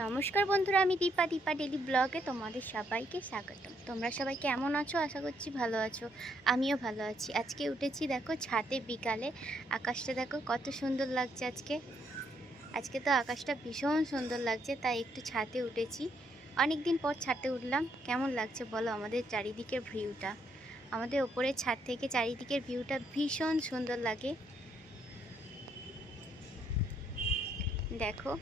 নমস্কার বন্ধুরা, আমি দীপা দীপা ডেলি ব্লগে তোমাদের সবাইকে স্বাগতম। তোমরা সবাই কেমন আছো? আশা করছি ভালো আছো। আমিও ভালো আছি। আজকে উঠেছি দেখো ছাদে বিকালে। আকাশটা দেখো কত সুন্দর লাগছে আজকে। আজকে তো আকাশটা ভীষণ সুন্দর লাগছে, তাই একটু ছাদে উঠেছি। অনেক দিন পর ছাদে উঠলাম। কেমন লাগছে বলো আমাদের চারিদিকের ভিউটা? আমাদের ওপরে ছাদ থেকে চারিদিকের ভিউটা ভীষণ সুন্দর লাগে। দেখো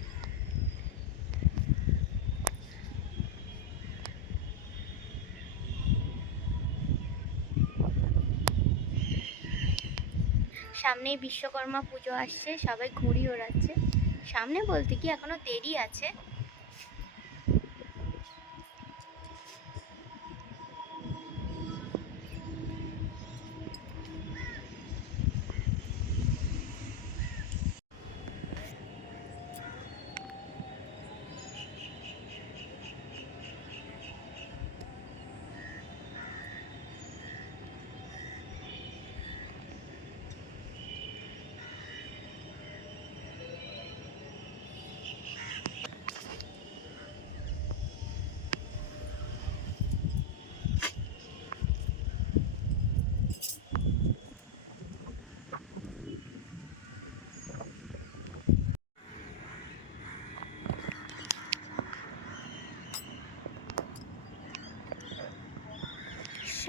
সামনেই বিশ্বকর্মা পুজো আসছে সবাই ঘুড়ি ওড়াচ্ছে। সামনে বলতে কি এখনও দেরি আছে?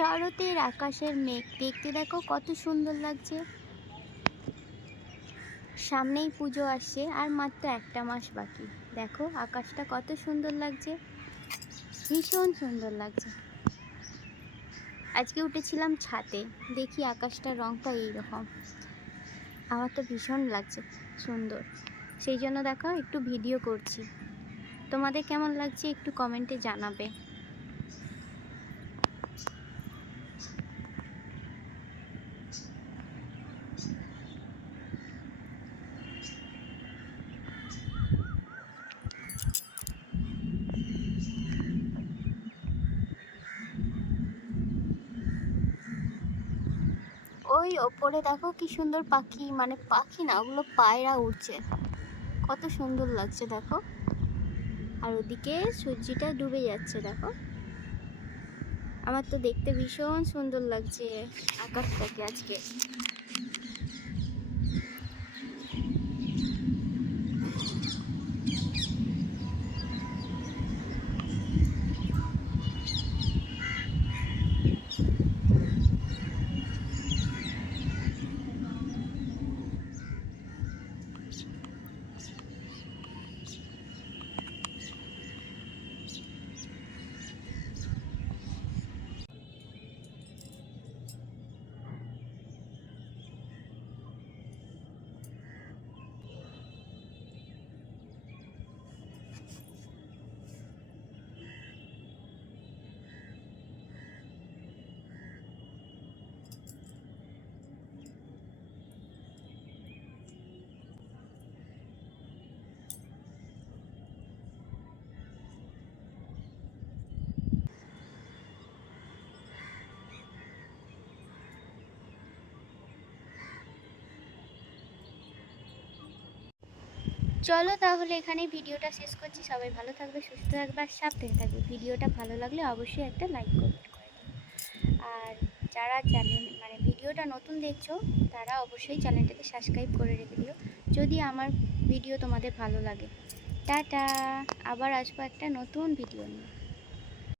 শরতের আকাশের মেঘ দেখতে দেখো কত সুন্দর লাগছে। সামনেই পুজো আসছে আর মাত্র একটা মাস বাকি। দেখো আকাশটা কত সুন্দর লাগছে। ভীষণ সুন্দর লাগছে। আজকে উঠেছিলাম ছাতে দেখি আকাশটার রংটা এইরকম। আমার তো ভীষণ লাগছে সুন্দর। সেই জন্য দেখো একটু ভিডিও করছি। তোমাদের কেমন লাগছে একটু কমেন্টে জানাবে। ওই ওপরে দেখো কি সুন্দর পাখি মানে পাখি না, ওগুলো পায়রা উঠছে কত সুন্দর লাগছে, দেখো। আর ওদিকে সূর্যটা ডুবে যাচ্ছে, দেখো। আমার তো দেখতে ভীষণ সুন্দর লাগছে আকাশটাকে আজকে। চলো তাহলে এখানে ভিডিওটা শেষ করছি। সবাই ভালো থাকবে, সুস্থ থাকবে আর সাবধানে থাকবে। ভিডিওটা ভালো লাগলে অবশ্যই একটা লাইক কমেন্ট করে আর যারা চ্যানেল মানে ভিডিওটা নতুন দেখছ, তারা অবশ্যই চ্যানেলটাকে সাবস্ক্রাইব করে রেখে দিও। যদি আমার ভিডিও তোমাদের ভালো লাগে। টাটা! আবার আসব একটা নতুন ভিডিও নিয়ে।